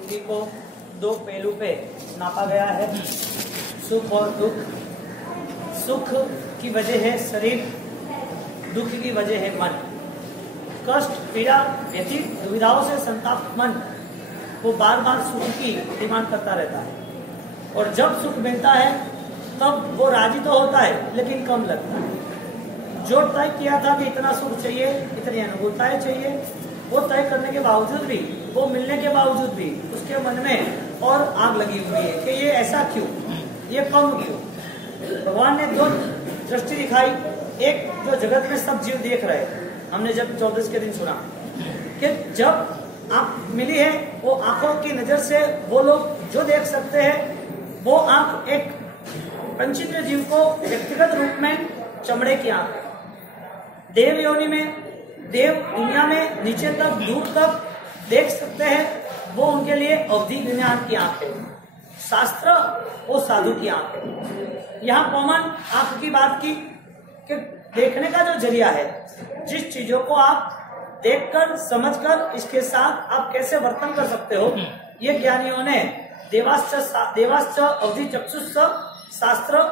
जिंदगी को दो पहलू पे नापा गया है, सुख और दुख। सुख की वजह है शरीर, दुख की वजह है मन। कष्ट, पीड़ा, व्यथि, दुविधाओं से संतापित मन वो बार बार सुख की डिमांड करता रहता है, और जब सुख मिलता है तब वो राजी तो होता है लेकिन कम लगता है। जो तय किया था कि इतना सुख चाहिए, इतनी अनुकूलताएं चाहिए, वो तय करने के बावजूद भी, वो मिलने के बावजूद भी उसके मन में और आग लगी हुई है कि ये ऐसा क्यों, ये कम क्यों। भगवान ने दो दृष्टि दिखाई। एक जो जगत में सब जीव देख रहे हैं, हमने जब 14 के दिन सुना कि जब आंख मिली है वो आंखों की नजर से वो लोग जो देख सकते हैं, वो आंख एक पंचेंद्रिय जीव को व्यक्तिगत रूप में चमड़े की आंख, देव योनि में, देव दुनिया में नीचे तक दूर तक देख सकते हैं, वो उनके लिए अवधि ज्ञान की आंख है। शास्त्र वो साधु की आंख है। यहाँ कॉमन आंख की बात की कि देखने का जो जरिया है, जिस चीजों को आप देखकर समझकर इसके साथ आप कैसे वर्तन कर सकते हो, ये ज्ञानियों ने देवाश्च अवधि चक्षुष शास्त्र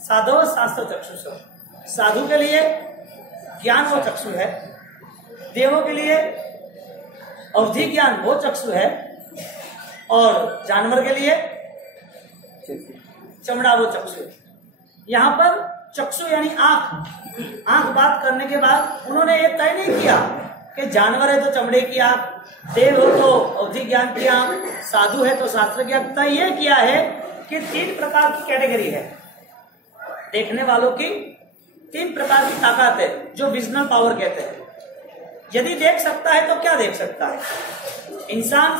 साधव शास्त्र चक्षुष। साधु के लिए ज्ञान वो चक्षु है, देवों के लिए अवधि ज्ञान वो चक्षु है, और जानवर के लिए चमड़ा वो चक्षु है। यहाँ पर चक्षु यानी आंख। आंख बात करने के बाद उन्होंने ये तय नहीं किया कि जानवर है तो चमड़े की आंख, देव हो तो अवधि ज्ञान की आंख, साधु है तो शास्त्र की आंख। तय ये किया है कि 3 प्रकार की कैटेगरी है देखने वालों की, 3 प्रकार की ताकत है जो विजनल पावर कहते हैं। यदि देख सकता है तो क्या देख सकता है? इंसान,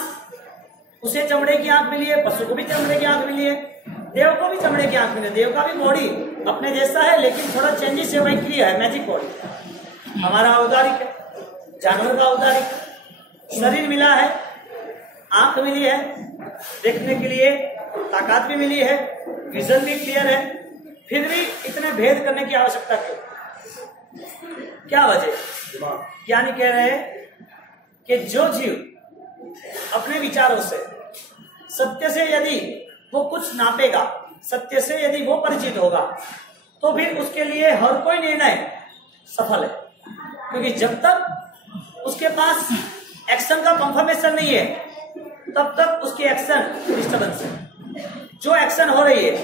उसे चमड़े की आंख मिली है, पशु को भी चमड़े की आंख मिली है, देव को भी चमड़े की आंख मिली है। देव का भी बॉडी अपने जैसा है लेकिन थोड़ा चेंजेस है, वही क्रिया है, मैजिक बॉडी। हमारा औदारिक है, जानवर का औदारिक। शरीर मिला है, आंख मिली है, देखने के लिए ताकत भी मिली है, विजन भी क्लियर है, फिर भी इतने भेद करने की आवश्यकता क्यों? क्या वजह? ज्ञानी कह रहे हैं कि जो जीव अपने विचारों से, सत्य से यदि वो कुछ नापेगा, सत्य से यदि वो परिचित होगा, तो फिर उसके लिए हर कोई निर्णय सफल है। क्योंकि जब तक उसके पास एक्शन का कंफर्मेशन नहीं है, तब तक उसकी एक्शन डिस्टर्बेंस है। जो एक्शन हो रही है,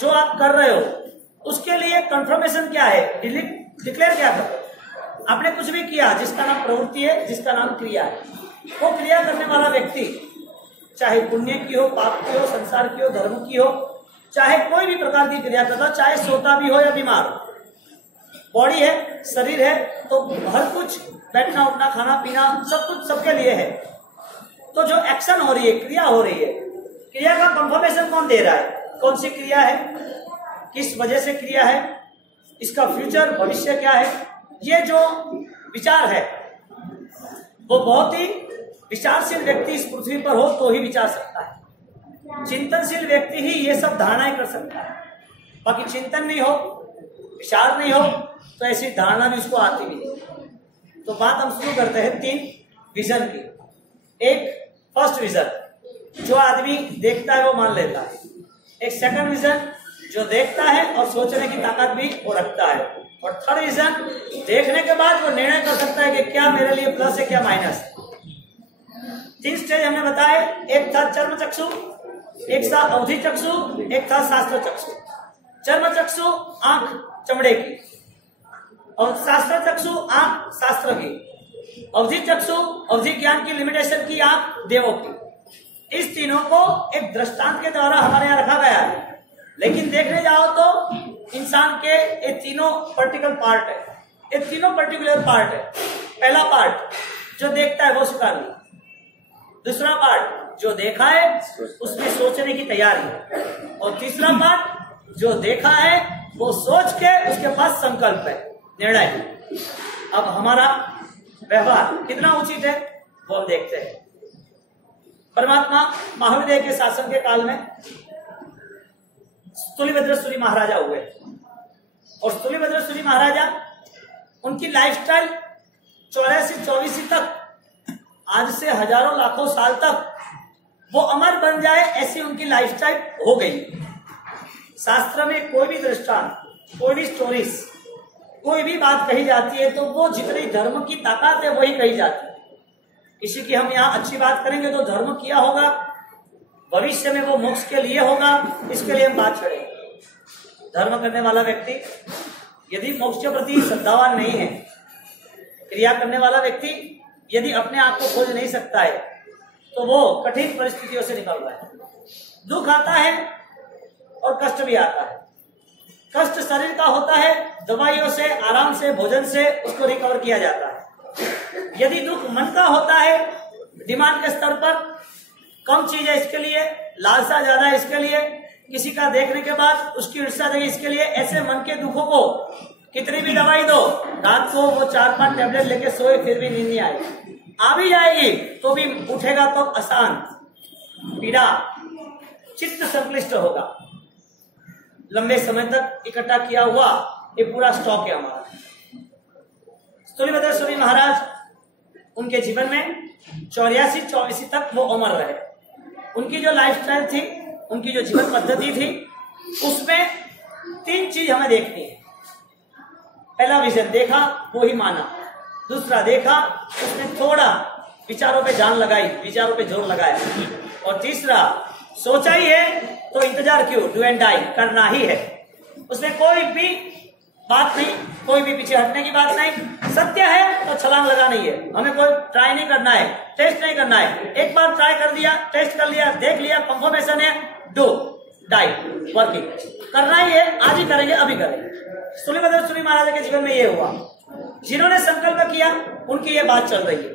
जो आप कर रहे हो, उसके लिए कंफर्मेशन क्या है, डिक्लेयर क्या करो। आपने कुछ भी किया जिसका नाम प्रवृत्ति है, जिसका नाम क्रिया है, वो क्रिया करने वाला व्यक्ति चाहे पुण्य की हो, पाप की हो, संसार की हो, धर्म की हो, चाहे कोई भी प्रकार की क्रिया करता हो, चाहे सोता भी हो या बीमार हो, बॉडी है, शरीर है, तो हर कुछ, बैठना उठना खाना पीना सब कुछ सबके लिए है। तो जो एक्शन हो रही है, क्रिया हो रही है, क्रिया का कंफर्मेशन कौन दे रहा है? कौन सी क्रिया है, किस वजह से क्रिया है, इसका फ्यूचर भविष्य क्या है, ये जो विचार है वो बहुत ही विचारशील व्यक्ति इस पृथ्वी पर हो तो ही विचार सकता है। चिंतनशील व्यक्ति ही ये सब धारणाएं कर सकता है। बाकी चिंतन नहीं हो, विचार नहीं हो, तो ऐसी धारणा भी उसको आती भी नहीं। तो बात हम शुरू करते हैं 3 विजन की। एक फर्स्ट विजन, जो आदमी देखता है वो मान लेता है। एक सेकंड विजन, जो देखता है और सोचने की ताकत भी वो रखता है। और थर्ड विजन, देखने के बाद वो निर्णय कर सकता है कि क्या मेरे लिए प्लस है, क्या माइनस है। 3 स्टेज हमने बताए। एक था चर्म चक्षु, एक था अवधि चक्षु, एक था शास्त्र चक्षु। चर्म चक्षु आंख चमड़े की, और शास्त्र चक्षु आंख शास्त्र की, अवधि चक्षु अवधि ज्ञान की लिमिटेशन की आंख देवों की। इस तीनों को एक दृष्टांत के द्वारा हमारे यहाँ रखा गया है। लेकिन देखने जाओ तो इंसान के ये तीनों पर्टिकुलर पार्ट है, ये तीनों पर्टिकुलर पार्ट है। पहला पार्ट जो देखता है वो स्वीकार लिया, दूसरा पार्ट जो देखा है उसमें सोचने की तैयारी, और तीसरा पार्ट जो देखा है वो सोच के उसके पास संकल्प है, निर्णय। अब हमारा व्यवहार कितना उचित है वो हम देखते हैं। परमात्मा महावीर के शासन के काल में स्थूलिभद्र सूरी महाराजा हुए, और स्थूलिभद्र सूरी महाराजा, उनकी लाइफस्टाइल 84 तक आज से हजारों लाखों साल तक वो अमर बन जाए, ऐसी उनकी लाइफस्टाइल हो गई। शास्त्र में कोई भी दृष्टांत, कोई भी स्टोरीज, कोई भी बात कही जाती है तो वो जितनी धर्म की ताकत है वही कही जाती है। किसी की हम यहाँ अच्छी बात करेंगे तो धर्म किया होगा, भविष्य में वो मोक्ष के लिए होगा, इसके लिए हम बात करेंगे। धर्म करने वाला व्यक्ति यदि मोक्ष के प्रति श्रद्धावान नहीं है, क्रिया करने वाला व्यक्ति यदि अपने आप को खोज नहीं सकता है, तो वो कठिन परिस्थितियों से निकल रहा है। दुख आता है और कष्ट भी आता है। कष्ट शरीर का होता है, दवाइयों से, आराम से, भोजन से उसको रिकवर किया जाता है। यदि दुख मन का होता है, डिमांड के स्तर पर कम चीज है इसके लिए, लालसा ज्यादा है इसके लिए, किसी का देखने के बाद उसकी ईर्ष्या देगी इसके लिए, ऐसे मन के दुखों को कितनी भी दवाई दो, रात को वो 4-5 टैबलेट लेके सोए फिर भी नींद नहीं आएगी, आ भी जाएगी तो भी उठेगा तो अशांत, पीड़ा, चित्त संक्लिष्ट होगा। लंबे समय तक इकट्ठा किया हुआ ये पूरा स्टॉक है हमारा। स्थूलिभद्र स्वामी महाराज, उनके जीवन में 84 तक वो अमर रहे। उनकी जो लाइफस्टाइल थी, उनकी जो जीवन पद्धति थी, उसमें 3 चीज हमें देखनी है। पहला विजन देखा, वो ही माना। दूसरा देखा, उसने थोड़ा विचारों पे जान लगाई, विचारों पे जोर लगाया। और तीसरा, सोचा ही है तो इंतजार क्यों, डू एंड डाई, करना ही है। उसमें कोई भी बात नहीं, कोई भी पीछे हटने की बात नहीं। सत्य है तो छलांग लगा नहीं है, हमें कोई ट्राई नहीं करना है, टेस्ट नहीं करना है। एक बार ट्राई कर दिया, टेस्ट कर लिया, देख लिया, कंफर्मेशन है, डू डाई, वर्किंग करना ही है, आज ही करेंगे, अभी करेंगे। स्थूलिभद्र स्वामी महाराज के जीवन में ये हुआ। जिन्होंने संकल्प किया उनकी ये बात चल रही है।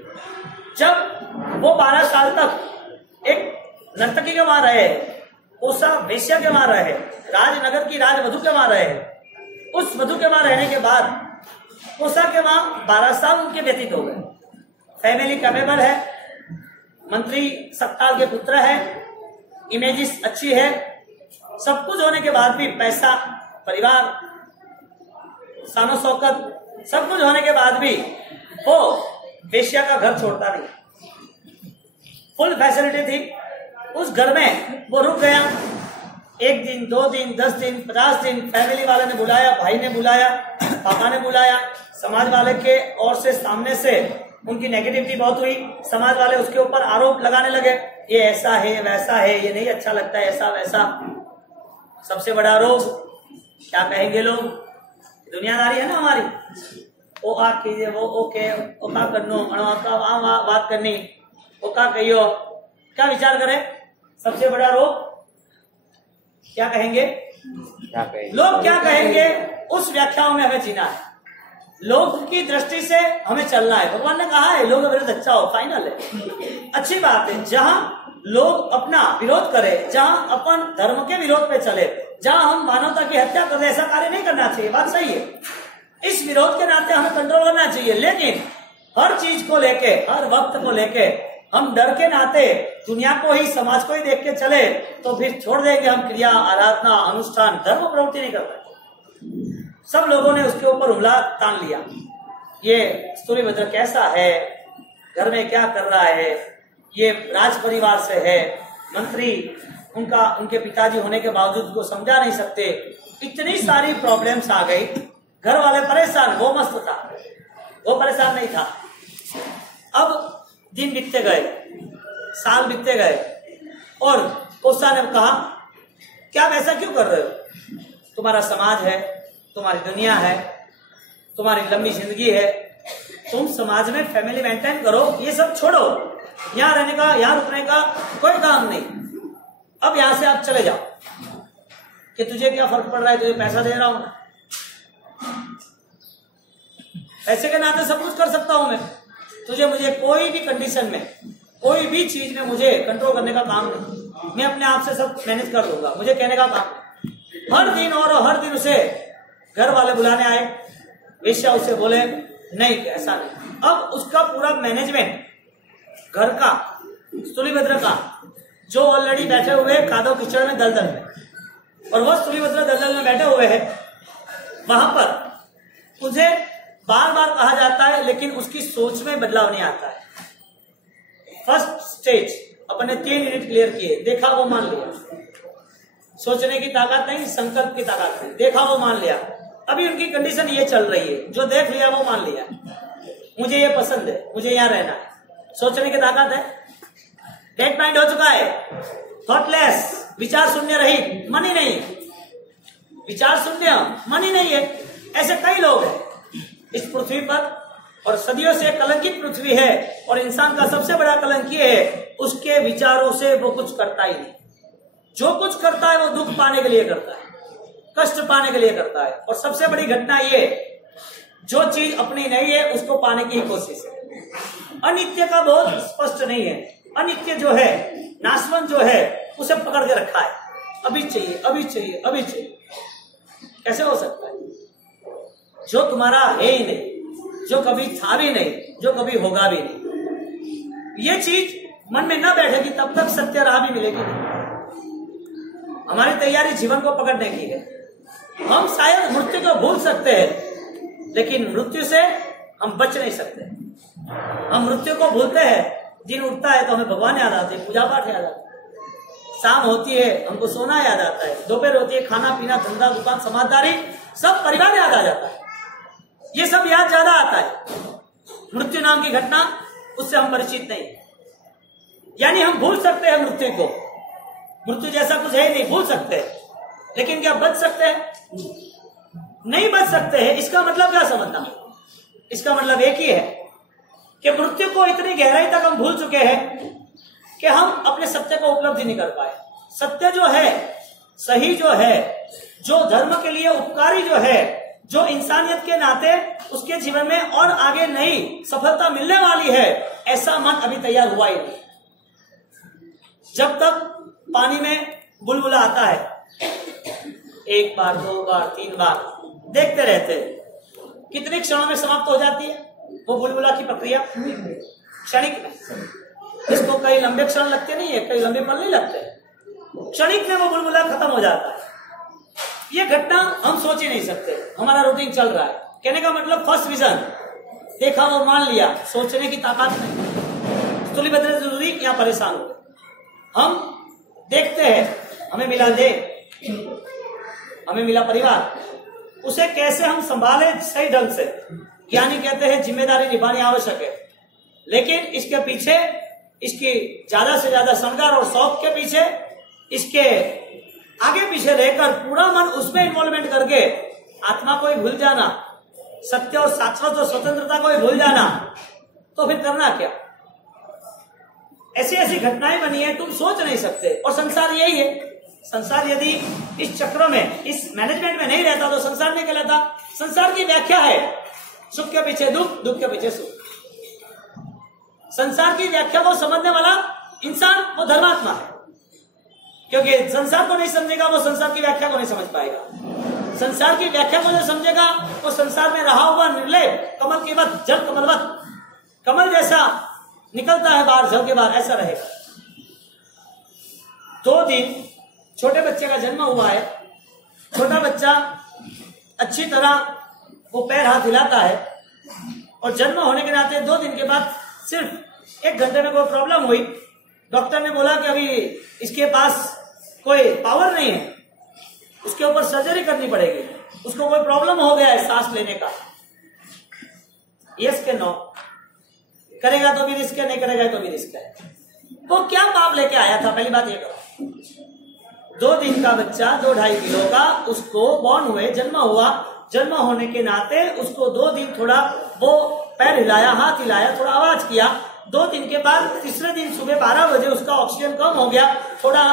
जब वो 12 साल तक एक नर्तकी के वहां रहे, कोसा वेश्या के वहां रहे, राजनगर की राजवधु के वहां रहे, उस वधु के वहां रहने के बाद कोसा के वहां 12 साल उनके व्यतीत हो गए। फैमिली कैपेबल है, मंत्री सत्ताल के पुत्र है, इमेजेस अच्छी है, सब कुछ होने के बाद भी, पैसा, परिवार, शानो शौकत, सब कुछ होने के बाद भी वो वेश्या का घर छोड़ता नहीं। फुल फैसिलिटी थी उस घर में, वो रुक गया। 1 दिन, 2 दिन, 10 दिन, 50 दिन फैमिली वाले ने बुलाया, भाई ने बुलाया, पापा ने बुलाया, समाज वाले के ओर से, सामने से उनकी नेगेटिविटी बहुत हुई। समाज वाले उसके ऊपर आरोप लगाने लगे, ये ऐसा है, वैसा है, ये नहीं अच्छा लगता है, ऐसा वैसा। सबसे बड़ा आरोप, क्या कहेंगे लोग, दुनियादारी है ना हमारी, वो आ कीजिए, वो ओके, वो का करनो, बात करनी, वो का कहियो, क्या विचार करें। सबसे बड़ा आरोप, क्या कहेंगे, लोग क्या कहेंगे, उस व्याख्याओं में हमें जीना है। लोग की दृष्टि से हमें चलना है। भगवान ने कहा है लोग विरोध अच्छा हो, फाइनल है, अच्छी बात है। जहां लोग अपना विरोध करें, जहां अपन धर्म के विरोध पे चले, जहां हम मानवता की हत्या कर रहे, ऐसा कार्य नहीं करना चाहिए, बात सही है। इस विरोध के नाते हमें कंट्रोल करना चाहिए, लेकिन हर चीज को लेके, हर वक्त को लेके हम डर के नाते दुनिया को ही, समाज को ही देख के चले तो फिर छोड़ देंगे हम क्रिया, आराधना, अनुष्ठान, धर्म प्रवृत्ति नहीं कर पाए। सब लोगों ने उसके ऊपर उंगला तान लिया, ये स्थूलिभद्र कैसा है, घर में क्या कर रहा है, ये राज परिवार से है, मंत्री, उनके पिताजी होने के बावजूद उसको समझा नहीं सकते। इतनी सारी प्रॉब्लम्स आ गई, घर वाले परेशान, वो मस्त था, वो परेशान नहीं था। अब दिन बीतते गए, साल बीतते गए, और कोसा ने कहा, क्या वैसा क्यों कर रहे हो, तुम्हारा समाज है, तुम्हारी दुनिया है, तुम्हारी लंबी जिंदगी है, तुम समाज में फैमिली मेंटेन करो, ये सब छोड़ो, यहाँ रहने का, यहाँ रुकने का कोई काम नहीं, अब यहां से आप चले जाओ। कि तुझे क्या फर्क पड़ रहा है, तुझे पैसा दे रहा हूं, पैसे के नाते सब कुछ कर सकता हूं मैं, तुझे मुझे कोई भी कंडीशन में, कोई भी चीज में मुझे कंट्रोल करने का काम नहीं, मैं अपने आप से सब मैनेज कर लूंगा, मुझे कहने का काम। हर दिन और हर दिन उसे घर वाले बुलाने आए, वेश्या उसे बोले नहीं, ऐसा नहीं। अब उसका पूरा मैनेजमेंट घर का, स्थूलिभद्र का, जो ऑलरेडी बैठे हुए कादव कीचड़ में, दलदल में, और वो स्थूलिभद्र दलदल में बैठे हुए हैं, वहां पर उसे बार बार कहा जाता है, लेकिन उसकी सोच में बदलाव नहीं आता है। फर्स्ट स्टेज अपने 3 यूनिट क्लियर किए, देखा वो मान लिया। सोचने की ताकत नहीं, संकल्प की ताकत नहीं, देखा वो मान लिया। अभी उनकी कंडीशन ये चल रही है, जो देख लिया वो मान लिया, मुझे ये पसंद है, मुझे यहाँ रहना है। सोचने की ताकत है, डेड माइंड हो चुका है, थॉटलेस, विचार शून्य रहित, मन ही नहीं, विचार शून्य, मन ही नहीं है। ऐसे कई लोग हैं इस पृथ्वी पर, और सदियों से कलंकित पृथ्वी है, और इंसान का सबसे बड़ा कलंक ये है, उसके विचारों से वो कुछ करता ही नहीं। जो कुछ करता है वो दुख पाने के लिए करता है, कष्ट पाने के लिए करता है। और सबसे बड़ी घटना ये, जो चीज अपनी नहीं है उसको पाने की कोशिश है। अनित्य का बहुत स्पष्ट नहीं है, अनित्य जो है, नाशवंत जो है, उसे पकड़ के रखा है, अभी चाहिए, अभी चाहिए, अभी चाहिए। कैसे हो सकता है? जो तुम्हारा है ही नहीं, जो कभी था भी नहीं, जो कभी होगा भी नहीं, ये चीज मन में न बैठेगी तब तक सत्य राह भी मिलेगी नहीं। हमारी तैयारी जीवन को पकड़ने की है। हम शायद मृत्यु को भूल सकते हैं, लेकिन मृत्यु से हम बच नहीं सकते। हम मृत्यु को भूलते हैं, दिन उठता है तो हमें भगवान याद आते हैं, पूजा पाठ याद आता है, शाम होती है हमको सोना याद आता है, दोपहर होती है खाना पीना, धंधा दुकान, समाजदारी, सब परिवार याद आ जाता है। ये सब याद ज्यादा आता है, मृत्यु नाम की घटना उससे हम परिचित नहीं। यानी हम भूल सकते हैं मृत्यु को, मृत्यु जैसा कुछ है ही नहीं, भूल सकते हैं, लेकिन क्या बच सकते हैं? नहीं बच सकते हैं। इसका मतलब क्या समझना? इसका मतलब एक ही है कि मृत्यु को इतनी गहराई तक हम भूल चुके हैं कि हम अपने सत्य को उपलब्धि नहीं कर पाए। सत्य जो है, सही जो है, जो धर्म के लिए उपकारी जो है, जो इंसानियत के नाते उसके जीवन में और आगे नई सफलता मिलने वाली है, ऐसा मन अभी तैयार हुआ ही नहीं। जब तक पानी में बुलबुला आता है, 1 बार 2 बार 3 बार देखते रहते हैं, कितने क्षणों में समाप्त हो जाती है वो बुलबुला की प्रक्रिया? क्षणिक में। इसको कई लंबे क्षण लगते नहीं है, कई लंबे पल नहीं लगते, क्षणिक में वो बुलबुला खत्म हो जाता है। ये घटना हम सोच ही नहीं सकते। हमारा रूटीन चल रहा है। कहने का मतलब फर्स्ट विजन, देखा वो मान लिया, सोचने की ताकत नहीं। तुली बदले जरूरी या परेशान हो, हम देखते हैं हमें मिला देह, हमें मिला परिवार, उसे कैसे हम संभाले सही ढंग से। यानी कहते हैं जिम्मेदारी निभानी आवश्यक है, लेकिन इसके पीछे, इसकी ज्यादा से ज्यादा श्रृंगार और शौक के पीछे, इसके आगे पीछे रहकर पूरा मन उसमें इन्वॉल्वमेंट करके आत्मा को ही भूल जाना, सत्य और शाश्वत और स्वतंत्रता को ही भूल जाना, तो फिर करना क्या? ऐसी ऐसी घटनाएं बनी है, तुम सोच नहीं सकते। और संसार यही है। संसार यदि इस चक्र में, इस मैनेजमेंट में नहीं रहता तो संसार नहीं कहलाता। संसार की व्याख्या है सुख के पीछे दुख, दुख के पीछे सुख। संसार की व्याख्या को समझने वाला इंसान वो धर्मात्मा है, क्योंकि संसार को नहीं समझेगा वो संसार की व्याख्या को नहीं समझ पाएगा। संसार की व्याख्या को जो समझेगा वो संसार में रहा हुआ निर्लेप कमल के बाद जल कमलवत, कमल जैसा निकलता है बाहर जल के बाहर, ऐसा रहेगा। 2 दिन छोटे बच्चे का जन्म हुआ है, छोटा बच्चा अच्छी तरह वो पैर हाथ हिलाता है, और जन्म होने के नाते 2 दिन के बाद सिर्फ 1 घंटे में कोई प्रॉब्लम हुई। डॉक्टर ने बोला कि अभी इसके पास कोई पावर नहीं है, उसके ऊपर सर्जरी करनी पड़ेगी, उसको कोई प्रॉब्लम हो गया है सांस लेने का। यस के नो, करेगा तो भी रिस्क है, नहीं करेगा तो भी रिस्क है। वो क्या पाप लेके आया था? पहली बात ये करो। 2 दिन का बच्चा, 2-2.5 किलो का, उसको बॉर्न हुए, जन्म हुआ, जन्म होने के नाते उसको 2 दिन थोड़ा वो पैर हिलाया, हाथ हिलाया, थोड़ा आवाज किया। 2 दिन के बाद तीसरे दिन सुबह 12 बजे उसका ऑक्सीजन कम हो गया, थोड़ा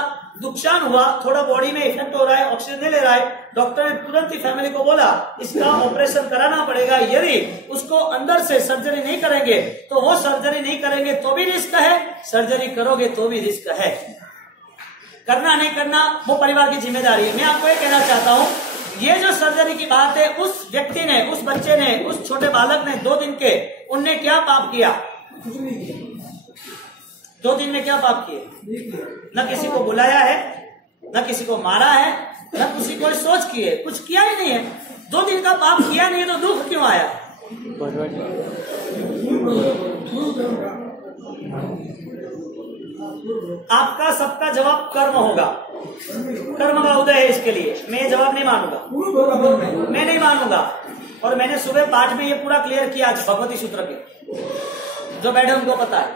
नुकसान हुआ, थोड़ा बॉडी में इफेक्ट हो रहा है, ऑक्सीजन नहीं ले रहा है। डॉक्टर ने तुरंत ही फैमिली को बोला इसका ऑपरेशन कराना पड़ेगा। यदि उसको अंदर से सर्जरी नहीं करेंगे तो वो सर्जरी नहीं करेंगे तो भी रिस्क है, सर्जरी करोगे तो भी रिस्क है। करना नहीं करना वो परिवार की जिम्मेदारी है। मैं आपको ये कहना चाहता हूँ, ये जो सर्जरी की बात है, उस व्यक्ति ने, उस बच्चे ने, उस छोटे बालक ने 2 दिन के, उनने क्या पाप किया? 2 दिन में क्या पाप किए? न किसी को बुलाया है, न किसी को मारा है, न किसी को सोच की है, कुछ किया ही नहीं है। 2 दिन का पाप किया नहीं है तो दुख क्यों आया? आपका सबका जवाब कर्म होगा, कर्म का उदय है। इसके लिए मैं ये जवाब नहीं मानूंगा, मैं नहीं मानूंगा। और मैंने सुबह पाठ में ये पूरा क्लियर किया आज भगवती सूत्र के, जो बैठे उनको पता है।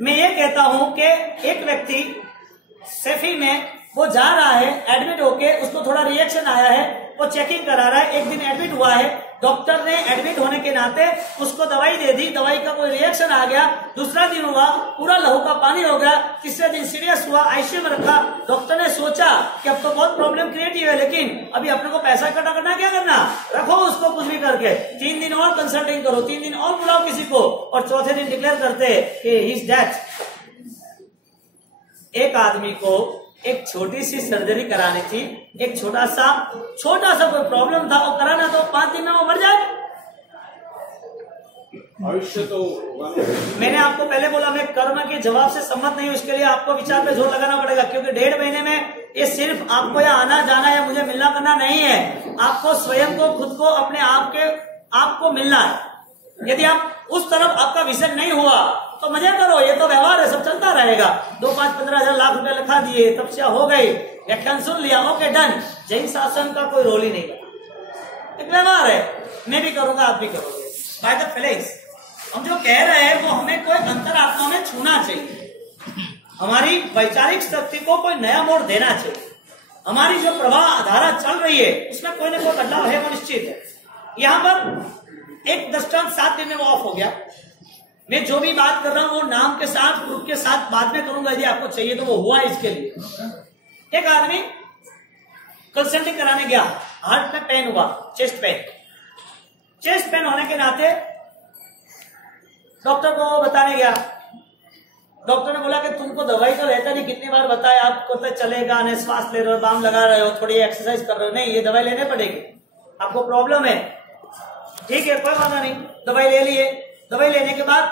मैं ये कहता हूं कि एक व्यक्ति सेफी में वो जा रहा है एडमिट होके, उसको थोड़ा रिएक्शन आया है, वो चेकिंग करा रहा है, एक दिन एडमिट हुआ है, डॉक्टर ने एडमिट होने के नाते उसको दवाई दे दी, दवाई का कोई रिएक्शन आ गया, दूसरा दिन हुआ पूरा लहू का पानी हो गया, तीसरे दिन सीरियस हुआ, आईसीयू में रखा। डॉक्टर ने सोचा कि अब तो बहुत प्रॉब्लम क्रिएटिव है, लेकिन अभी अपने को पैसा इकट्ठा करना, क्या करना, रखो उसको कुछ भी करके, 3 दिन और कंसल्टिंग करो, 3 दिन और बुलाओ किसी को, और चौथे दिन डिक्लेयर करते कि ही इज डेथ। एक आदमी को एक छोटी सी सर्जरी करानी थी, एक छोटा सा कोई प्रॉब्लम था, वो कराना, तो 5 दिन में वो मर जाए। भविष्य तो मैंने आपको पहले बोला मैं कर्म के जवाब से सहमत नहीं हूं, इसके लिए आपको विचार पे जोर लगाना पड़ेगा, क्योंकि 1.5 महीने में ये सिर्फ आपको या आना जाना या मुझे मिलना करना नहीं है, आपको स्वयं को, खुद को, अपने आप को मिलना है। यदि आप उस तरफ आपका विजन नहीं हुआ तो मजे करो, ये तो व्यवहार है, सब चलता रहेगा। 2, 5, 15 हजार लाख रुपए लिखा दिए, तपस्या हो गई, व्याख्यान सुन लिया, ओके डन। जैन शासन का कोई रोल ही नहीं है, एक व्यवहार है, मैं भी करूंगा, आप भी करोगे। बाय द फीलिंग्स हम जो कह रहे हैं वो हमें कोई अंतरात्मा में छूना चाहिए, हमारी वैचारिक शक्ति को कोई नया मोड़ देना चाहिए। हमारी जो प्रवाह धारा चल रही है उसमें कोई ना कोई बदलाव है, वो निश्चित है। यहाँ पर एक दृष्टांत 7 दिन में वो ऑफ हो गया। मैं जो भी बात कर रहा हूं वो नाम के साथ, ग्रुप के साथ बाद में करूंगा, यदि आपको चाहिए तो वो हुआ इसके लिए। एक आदमी कंसल्टिंग कराने गया, हार्ट में पेन हुआ, चेस्ट पेन होने के नाते डॉक्टर को बताने गया। डॉक्टर ने बोला कि तुमको दवाई तो रहता नहीं, कितनी बार बताया आपको, तो चलेगा नहीं, श्वास ले रहे हो, बाम लगा रहे हो, थोड़ी एक्सरसाइज कर रहे हो, नहीं ये दवाई लेने पड़ेगी, आपको प्रॉब्लम है। ठीक है, कोई बात नहीं, दवाई ले लिए। दवाई लेने के बाद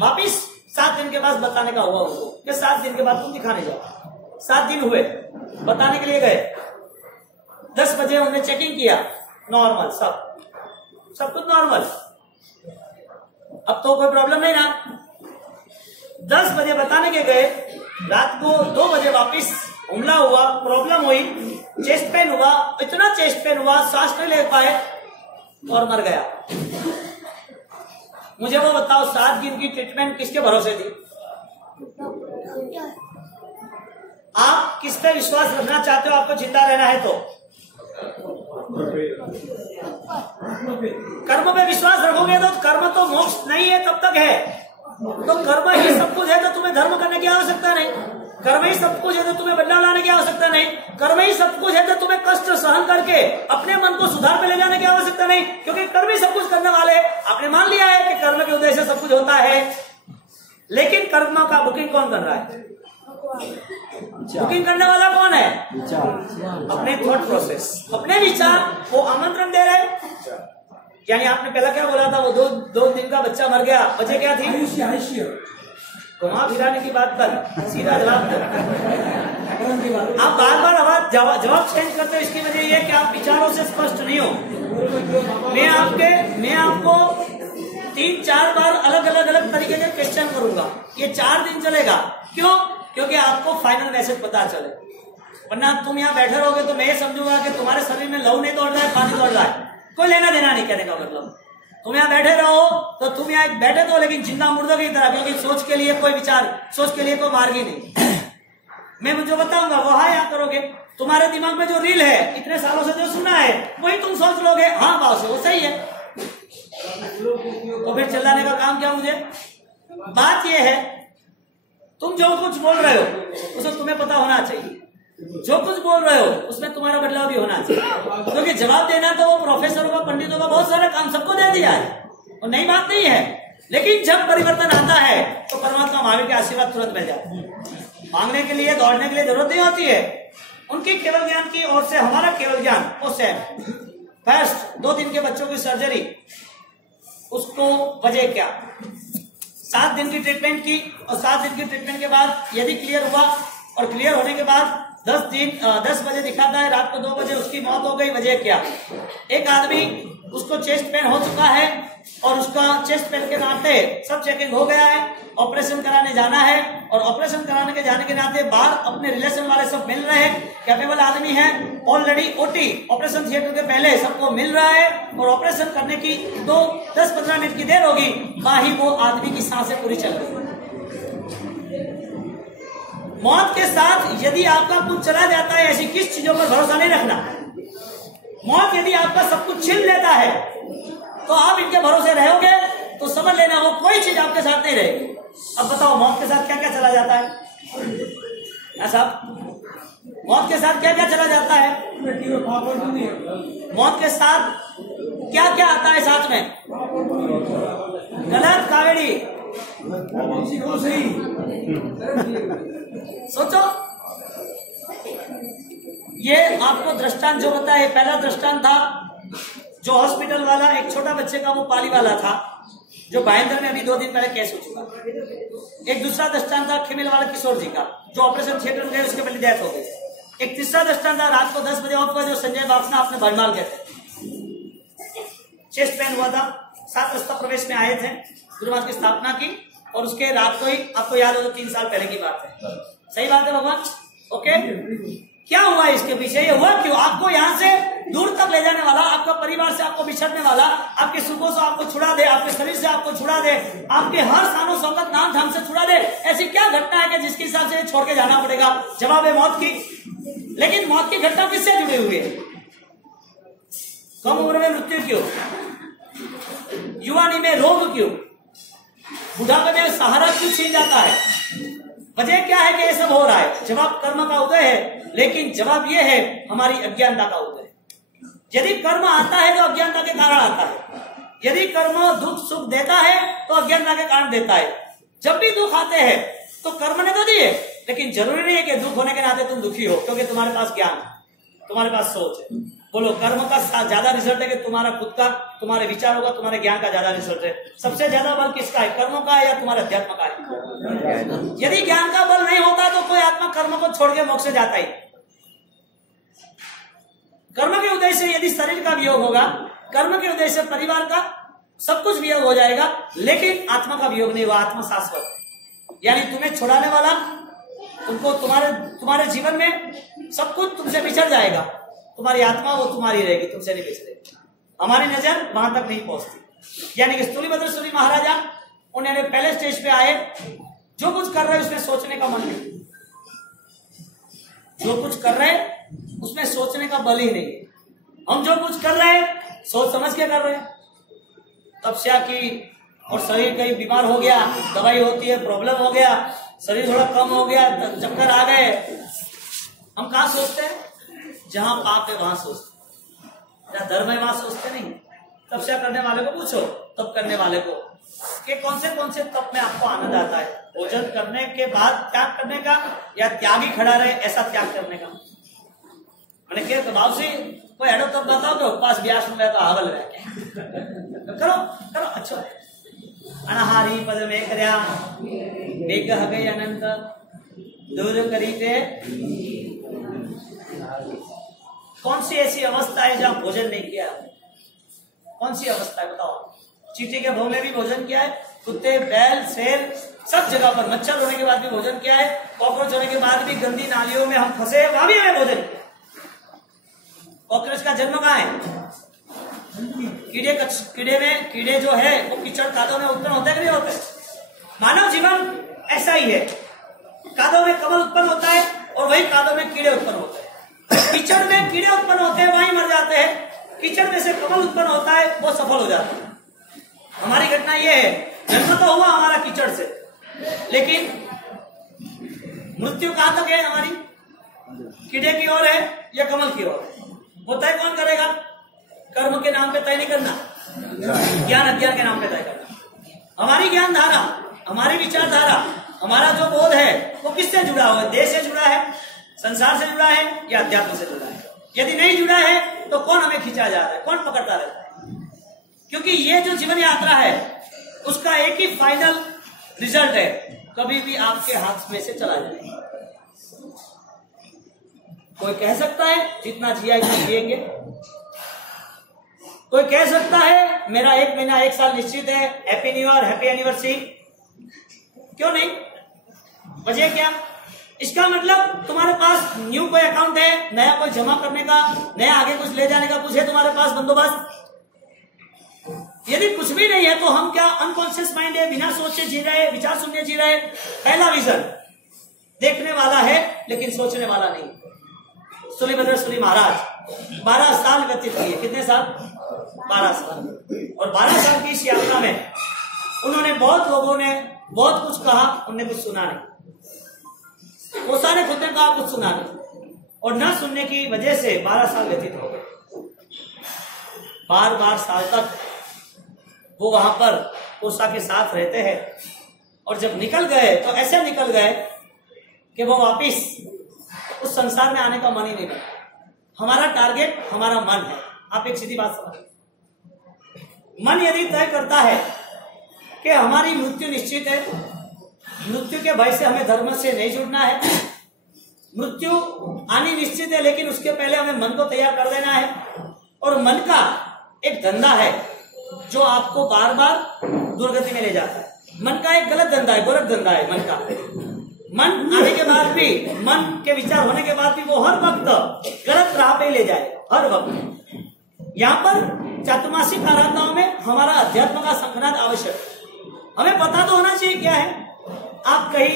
वापिस 7 दिन के बाद बताने का हुआ उसको कि 7 दिन के बाद तुम दिखाने जाओ। 7 दिन हुए, बताने के लिए गए, 10 बजे उन्होंने चेकिंग किया, नॉर्मल, सब कुछ नॉर्मल, अब तो कोई प्रॉब्लम नहीं ना। 10 बजे बताने के गए, रात को 2 बजे वापिस हमला हुआ, प्रॉब्लम हुई, चेस्ट पेन हुआ, इतना चेस्ट पेन हुआ, सांस नहीं ले पाए और मर गया। मुझे वो बताओ, 7 दिन की ट्रीटमेंट किसके भरोसे थी? आप किस पे विश्वास रखना चाहते हो? आपको जिंदा रहना है तो कर्म पे विश्वास रखोगे तो कर्म तो मोक्ष नहीं है तब तक है। तो कर्म ही सब कुछ है तो तुम्हें धर्म करने की आवश्यकता नहीं, कर्म ही सब कुछ है तो तुम्हें बदलाव लाने की आवश्यकता नहीं, कर्म ही सब कुछ है तो तुम्हें कष्ट सहन करके अपने मन को सुधार पे ले जाने की आवश्यकता नहीं, क्योंकि कर्म ही सब कुछ करने वाले। आपने मान लिया है कि कर्म के उद्देश्य सब कुछ होता है, लेकिन कर्म का बुकिंग कौन कर रहा है? बुकिंग करने वाला कौन है? अपने थॉट प्रोसेस, अपने विचार को आमंत्रण दे रहे हैं। यानी आपने पहला क्या बोला था, वो 2 दिन का बच्चा मर गया, वजह क्या थी? घुमा फिराने की बात पर सीधा जवाब दो। आप बार बार जवाब चेंज करते हो, इसकी वजह यह है कि आप विचारों से स्पष्ट नहीं हो। मैं आपको 3-4 बार अलग तरीके के क्वेश्चन करूंगा, ये 4 दिन चलेगा। क्यों? क्योंकि आपको फाइनल मैसेज पता चले, वरना तुम यहाँ बैठे रहोगे तो मैं ये समझूंगा कि तुम्हारे शरीर में लहू नहीं दौड़ रहा है, पानी दौड़ रहा है, कोई लेना देना नहीं। कहने का मतलब तुम यहाँ बैठे रहो तो तुम यहाँ बैठे तो, लेकिन जिंदा मुर्दों की तरह, क्योंकि सोच के लिए कोई विचार, सोच के लिए कोई मार्ग ही नहीं। मैं मुझे बताऊंगा वो हाँ यहाँ करोगे, तुम्हारे दिमाग में जो रील है, इतने सालों से जो सुना है वही तुम सोच लोगे, हाँ बात वो सही है, तो फिर चिल्लाने का काम क्या मुझे? बात यह है तुम जो कुछ बोल रहे हो उसमें तुम्हें पता होना चाहिए, जो कुछ बोल रहे हो उसमें तुम्हारा बदलाव भी होना चाहिए, क्योंकि जवाब देना तो वो प्रोफेसरों का, पंडितों का बहुत सारा काम सबको दे दिया है, और नई बात नहीं है। लेकिन जब परिवर्तन आता है तो परमात्मा महावीर के आशीर्वाद तुरंत मिल जाता है। मांगने के लिए, दौड़ने के लिए जरूरत नहीं होती है, उनकी केवल ज्ञान की ओर से हमारा केवल ज्ञान वो सेम। फर्स्ट 2 दिन के बच्चों की सर्जरी, उसको वजह क्या? 7 दिन की ट्रीटमेंट की, और 7 दिन की ट्रीटमेंट के बाद यदि क्लियर हुआ, और क्लियर होने के बाद 10 बजे दिखाता है, रात को 2 बजे उसकी मौत हो गई। वजह क्या? एक आदमी उसको चेस्ट पेन हो चुका है और उसका चेस्ट पेन के नाते सब चेकिंग हो गया है, ऑपरेशन कराने जाना है और ऑपरेशन कराने के जाने के नाते बाहर अपने रिलेशन वाले सब मिल रहे हैं, कैपेबल आदमी है, ऑलरेडी ओटी ऑपरेशन थिएटर के पहले सबको मिल रहा है और ऑपरेशन करने की 10-15 मिनट की देर होगी, वहीं वो आदमी की सांसें पूरी चल रही है। मौत के साथ यदि आपका कुछ चला जाता है, ऐसी किस चीजों पर भरोसा नहीं रखना। मौत यदि आपका सब कुछ छीन लेता है तो आप इनके भरोसे रहोगे तो समझ लेना वो कोई चीज आपके साथ नहीं रहेगी। अब बताओ मौत के साथ क्या क्या चला जाता है साहब? मौत के साथ क्या क्या चला जाता है? मौत के साथ क्या क्या आता है साथ में? गलत कावेड़ी। सोचो, ये आपको दृष्टांत जो बताया, पहला दृष्टांत था जो हॉस्पिटल वाला एक छोटा बच्चे का वो पाली वाला था जो भाईंदर में अभी 2 दिन पहले केस हो चुका। एक दूसरा दृष्टांत था खिमिल वाला किशोर जी का जो ऑपरेशन थिएटर में गए, उसके पहले डेथ हो गई। एक तीसरा दृष्टांत था रात को 10 बजे ऑफ हुआ जो संजय बापना अपने भरमाल गए थे, चेस्ट पेन हुआ था, 7 रस्ता प्रवेश में आए थे, गुरुवार की स्थापना की और उसके रात को ही, आपको याद हो तो 3 साल पहले की बात है। सही बात है भगवान? ओके, क्या हुआ इसके पीछे? ये हुआ क्यों? आपको यहाँ से दूर तक ले जाने वाला, आपका परिवार से आपको बिछड़ने वाला, आपके सुखों से आपको छुड़ा दे, आपके शरीर से आपको छुड़ा दे, आपके हर सानो शौकत नाम धाम से छुड़ा दे, ऐसी क्या घटना है कि जिसके हिसाब से छोड़ के जाना पड़ेगा? जवाब है मौत की। लेकिन मौत की घटना किससे जुड़ी हुई है? कम उम्र में मृत्यु क्यों? युवानी में रोग क्यों? बुढ़ापे में सहारा क्यों छीन जाता है? वजह क्या है कि ये सब हो रहा है? जवाब कर्म का उदय है, लेकिन जवाब ये है हमारी अज्ञानता का उदय। यदि कर्म आता है तो अज्ञानता के कारण आता है, यदि कर्म दुख सुख देता है तो अज्ञानता के कारण देता है। जब भी दुख आते हैं तो कर्म ने तो दिए, लेकिन जरूरी नहीं है कि दुख होने के नाते तुम दुखी हो, क्योंकि तुम्हारे पास ज्ञान, तुम्हारे पास सोच है। बोलो, कर्म का ज्यादा रिजल्ट है कि तुम्हारा खुद का, तुम्हारे विचारों का, तुम्हारे ज्ञान का ज्यादा रिजल्ट है? सबसे ज्यादा बल किसका है? कर्मों का है या तुम्हारे अध्यात्म का है? यदि ज्ञान का बल नहीं होता तो कोई आत्मा कर्म को छोड़ के मोक्ष जाता ही। कर्म के उदय से यदि शरीर का वियोग होगा, कर्म के उदय से परिवार का सब कुछ वियोग हो जाएगा, लेकिन आत्मा का वियोग नहीं हुआ। आत्मा शाश्वत है, यानी तुम्हें छुड़ाने वाला, तुमको तुम्हारे जीवन में सब कुछ तुमसे बिछड़ जाएगा, तुम्हारी आत्मा वो तुम्हारी रहेगी, तुमसे नहीं बिछड़ेगी। हमारी नजर वहां तक नहीं पहुंचती। यानी कि स्थूलीभद्र सूरी महाराजा उन्होंने पहले स्टेज पे आए, जो कुछ कर रहे उसमें सोचने का मन नहीं, जो कुछ कर रहे उसमें सोचने का बल ही नहीं। हम जो कुछ कर रहे हैं सोच समझ के कर रहे हैं। तपस्या की और शरीर कहीं बीमार हो गया, दवाई होती है, प्रॉब्लम हो गया, शरीर थोड़ा कम हो गया, चक्कर आ गए, हम कहाँ सोचते हैं? जहां पाप है वहां सोचते, जहां धर्म है वहां सोचते नहीं। तपस्या करने वाले को पूछो, तप करने वाले को, कि कौन से तप में आपको आनंद आता है? भोजन करने के बाद त्याग करने का, या त्याग ही खड़ा रहे ऐसा त्याग करने का? मैंने क्या दबाव से कोई एडो तब बताओ कि उपवास व्यास में तो हावल रह करो करो। अच्छा, अनहारी पद में कर्या बेग गई अनंत दूर करी के। कौन सी ऐसी अवस्था है जहां भोजन नहीं किया? कौन सी अवस्था है बताओ? चींटी के भोग में भी भोजन किया है, कुत्ते बैल शेर सब जगह पर, मच्छर होने के बाद भी भोजन किया है, कॉकरोच होने के बाद भी गंदी नालियों में हम फंसे, वहां भी हमें भोजन किया। कॉकरोच का जन्म कहाँ है? कीड़े जो है वो कीचड़ कादों में उत्पन्न होते नहीं होते? मानव जीवन ऐसा ही है, कादों में कमल उत्पन्न होता है और वही कादों में कीड़े उत्पन्न होते हैं। कीचड़ में कीड़े उत्पन्न होते हैं, वहीं मर जाते हैं। कीचड़ में से कमल उत्पन्न होता है, वो सफल हो जाता है। हमारी घटना ये है, जन्म तो हुआ हमारा कीचड़ से, लेकिन मृत्यु कहां तक है हमारी? कीड़े की ओर है या कमल की ओर है? वो तय कौन करेगा? कर्म के नाम पे तय नहीं करना, ज्ञान अज्ञान के नाम पे तय करना। हमारी ज्ञान धारा, हमारी विचारधारा, हमारा जो बोध है वो किससे जुड़ा हुआ है? देह से जुड़ा है, संसार से जुड़ा है, या अध्यात्म से जुड़ा है? यदि नहीं जुड़ा है तो कौन हमें खींचा जा रहा है, कौन पकड़ता रहता है? क्योंकि ये जो जीवन यात्रा है उसका एक ही फाइनल रिजल्ट है, कभी भी आपके हाथ में से चला जाए। कोई कह सकता है जितना जिया इतना जिएंगे। कोई कह सकता है मेरा 1 महीना 1 साल निश्चित है, happy new year, happy anniversary. क्यों नहीं? वजह क्या? इसका मतलब तुम्हारे पास न्यू कोई अकाउंट है, नया कोई जमा करने का, नया आगे कुछ ले जाने का कुछ है तुम्हारे पास बंदोबस्त? यदि कुछ भी नहीं है तो हम क्या अनकॉन्शियस माइंड है, बिना सोचे जी रहे, विचार शून्य जी रहे। पहला विजन देखने वाला है लेकिन सोचने वाला नहीं। सूर्यभद्र सूरी महाराज 12 साल व्यतीत किए। कितने साल? 12 साल। और 12 साल की इस यात्रा में उन्होंने बहुत लोगों ने बहुत कुछ कहा, उन्हें कुछ सुना नहीं। वो सारे खुद ने कहा, कुछ सुना नहीं। और न सुनने की वजह से 12 साल व्यतीत हो गए। बार साल तक वो वहां पर कोसा के साथ रहते हैं। और जब निकल गए तो ऐसे निकल गए कि वो वापिस उस संसार में आने का मन ही नहीं बना। हमारा टारगेट हमारा मन है। आप एक सीधी बात समझ, मन यदि तय करता है कि हमारी मृत्यु निश्चित है, मृत्यु के भय से हमें धर्म से नहीं जुड़ना है, मृत्यु आनी निश्चित है, लेकिन उसके पहले हमें मन को तैयार कर देना है। और मन का एक धंधा है जो आपको बार बार दुर्गति में ले जाता है। मन का एक गलत धंधा है, गोरख धंधा है मन का। मन आने के बाद भी, मन के विचार होने के बाद भी वो हर वक्त गलत राह पे ले जाए, हर वक्त। यहाँ पर चातुर्मासिक आराधनाओं में हमारा अध्यात्म का संघनाद आवश्यक है। हमें पता तो होना चाहिए क्या है। आप कहीं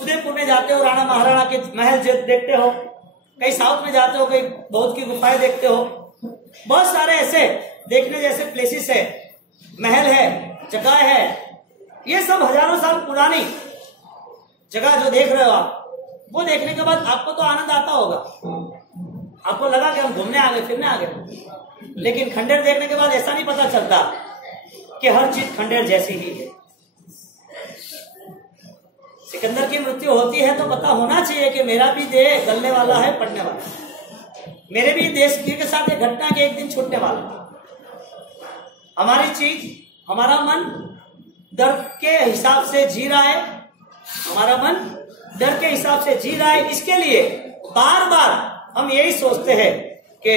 उदयपुर में जाते हो, राणा महाराणा के महल देखते हो, कहीं साउथ में जाते हो, कहीं बौद्ध की गुफाएं देखते हो। बहुत सारे ऐसे देखने जैसे प्लेसेस है, महल है, जगह है। ये सब हजारों साल पुरानी जगह जो देख रहे हो आप, वो देखने के बाद आपको तो आनंद आता होगा। आपको लगा कि हम घूमने आ गए, फिरने आ गए। लेकिन खंडेर देखने के बाद ऐसा नहीं पता चलता कि हर चीज खंडेर जैसी ही है। सिकंदर की मृत्यु होती है तो पता होना चाहिए कि मेरा भी देह गलने वाला है, पड़ने वाला है। मेरे भी देश के साथ एक घटना के एक दिन छूटने वाला। हमारी चीज, हमारा मन डर के हिसाब से जी रहा है, हमारा मन डर के हिसाब से जी रहा है। इसके लिए बार बार हम यही सोचते हैं कि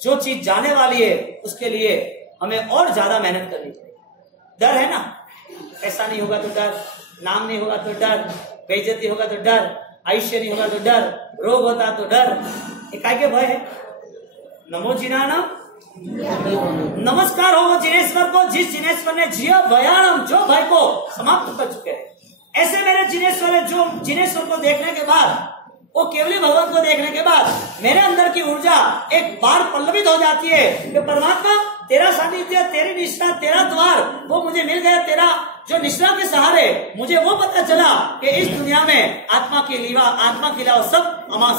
जो चीज जाने वाली है उसके लिए हमें और ज्यादा मेहनत करनी चाहिए। डर है ना, ऐसा नहीं होगा तो डर, नाम नहीं होगा तो डर, बेइज्जती होगा तो डर, आयुष्य नहीं होगा तो डर, रोग होता तो डर। काय के भय है? नमो जिनानम, नमस्कार हो वो जिनेश्वर को, जिस जिनेश्वर ने जिया भयानम, जो भय को समाप्त कर चुके हैं। ऐसे मेरे जिनेश्वर है, जो जिनेश्वर को देखने के बाद, वो केवली भगवान को देखने के बाद मेरे अंदर की ऊर्जा एक बार पल्लवित हो जाती है कि परमात्मा तेरा सानिध्य, तेरी निष्ठा, तेरा द्वार वो मुझे मिल गया। तेरा जो निष्ठा के सहारे मुझे वो पता चला कि इस दुनिया में आत्मा के अलावा सब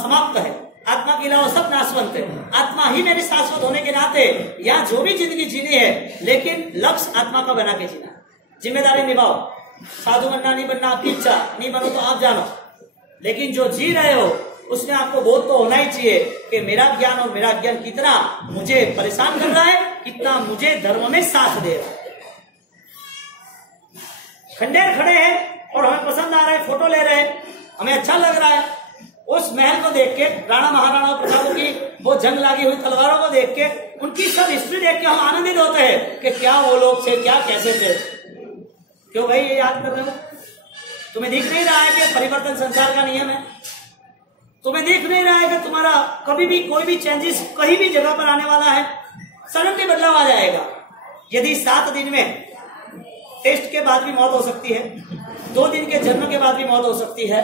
समाप्त है, आत्मा के अलावा सब नाशवंत है। आत्मा ही मेरी शाश्वत होने के नाते यहाँ जो भी जिंदगी जीनी है, लेकिन लक्ष्य आत्मा का बना के जीना। जिम्मेदारी निभाओ, साधु बनना नहीं बनना आपकी इच्छा, नहीं बनो तो आप जानो, लेकिन जो जी रहे हो उसमें आपको बोध तो होना ही चाहिए कि मेरा ज्ञान और मेरा ज्ञान कितना मुझे परेशान कर रहा है, कितना मुझे धर्म में साथ दे रहा है। खंडेर खड़े हैं और हमें पसंद आ रहा है, फोटो ले रहे हैं, हमें अच्छा लग रहा है। उस महल को देख के, राणा महाराणा प्रतापों की वो जंग लगी हुई तलवारों को देख के, उनकी सब हिस्ट्री देख के हम आनंदित होते हैं कि क्या वो लोग थे, क्या कैसे थे। क्यों भाई ये याद कर रहे हो? तुम्हें दिख नहीं रहा है कि परिवर्तन संसार का नियम है? तुम्हें दिख नहीं रहा है कि तुम्हारा कभी भी कोई भी चेंजेस कहीं भी जगह पर आने वाला है, सडनली बदलाव आ जाएगा। यदि 7 दिन में टेस्ट के बाद भी मौत हो सकती है, 2 दिन के जन्म के बाद भी मौत हो सकती है,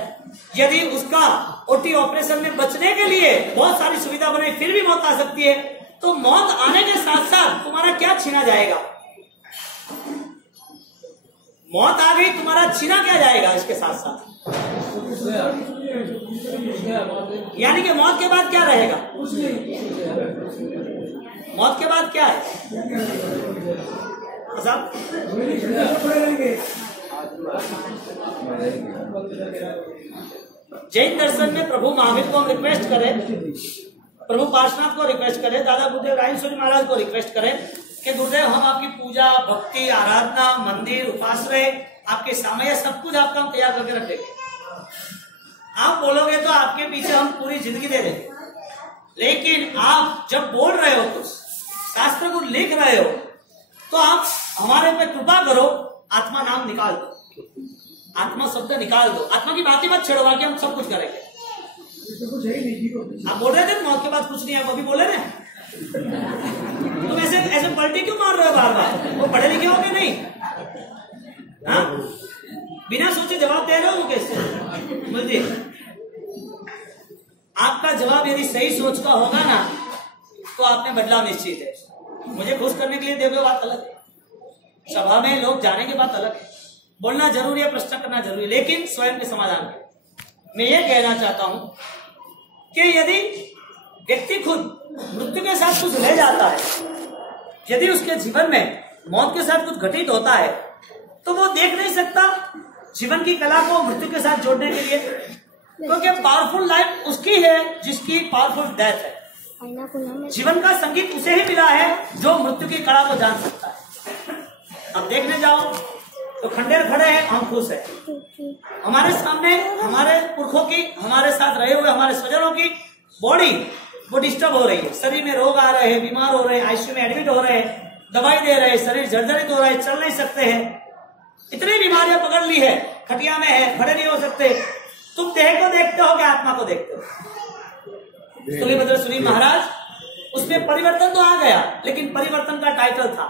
यदि उसका ओटी ऑपरेशन में बचने के लिए बहुत सारी सुविधा बने फिर भी मौत आ सकती है, तो मौत आने के साथ साथ तुम्हारा क्या छीना जाएगा? मौत आ गई, तुम्हारा छीना क्या जाएगा इसके साथ साथ? यानी कि मौत के बाद क्या रहेगा? मौत के बाद क्या है? जैन दर्शन में प्रभु महावीर को हम रिक्वेस्ट करें, प्रभु पार्श्वनाथ को रिक्वेस्ट करें, दादा गुरुदेव रायेश्वरी महाराज को रिक्वेस्ट करें कि गुरुदेव हम आपकी पूजा, भक्ति, आराधना, मंदिर, उपाश्रय, आपके समय सब कुछ आपका हम तैयार करके रख देंगे। आप बोलोगे तो आपके पीछे हम पूरी जिंदगी दे देंगे, लेकिन आप जब बोल रहे हो कुछ, शास्त्र को लिख रहे हो, तो आप हमारे पे कृपा करो, आत्मा नाम निकाल दो, आत्मा शब्द निकाल दो, आत्मा की बात ही मत छेड़ो, बाकी हम सब कुछ करेंगे। आप बोल रहे थे मौत के बाद कुछ नहीं, आप अभी बोले ना, तुम ऐसे पलटी क्यों मार रहे हो बार बार? वो पढ़े लिखे हो कि नहीं? हाँ, बिना सोचे जवाब दे रहे हो कैसे? मुझे आपका जवाब यदि सही सोच का होगा ना, तो आप में बदलाव निश्चित है। मुझे खुश करने के लिए दे दो, बात अलग है, सभा में लोग जाने की बात अलग है, बोलना जरूरी है, प्रश्न करना जरूरी है, लेकिन स्वयं के समाधान के। मैं ये कहना चाहता हूं कि यदि व्यक्ति खुद मृत्यु के साथ कुछ रह जाता है, यदि उसके जीवन में मौत के साथ कुछ घटित होता है, तो वो देख नहीं सकता जीवन की कला को मृत्यु के साथ जोड़ने के लिए, क्योंकि पावरफुल लाइफ उसकी है जिसकी पावरफुल डेथ है। जीवन का संगीत उसे ही मिला है जो मृत्यु की कला को जान सकता है। अब देखने जाओ तो खंडेर खड़े हैं, हम खुश हैं, हमारे सामने हमारे पुरखों की, हमारे साथ रहे हुए हमारे स्वजनों की बॉडी वो डिस्टर्ब हो रही है, शरीर में रोग आ रहे हैं, बीमार हो रहे हैं, आईसीयू में एडमिट हो रहे हैं, दवाई दे रहे हैं, शरीर जर्जरित हो रहा है, चल नहीं सकते हैं, इतनी बीमारियां पकड़ ली है, खटिया में है, खड़े नहीं हो सकते। तुम देह को देखते हो कि आत्मा को देखते हो? स्थूलीभद्र सुनील महाराज, उसमें परिवर्तन तो आ गया, लेकिन परिवर्तन का टाइटल था,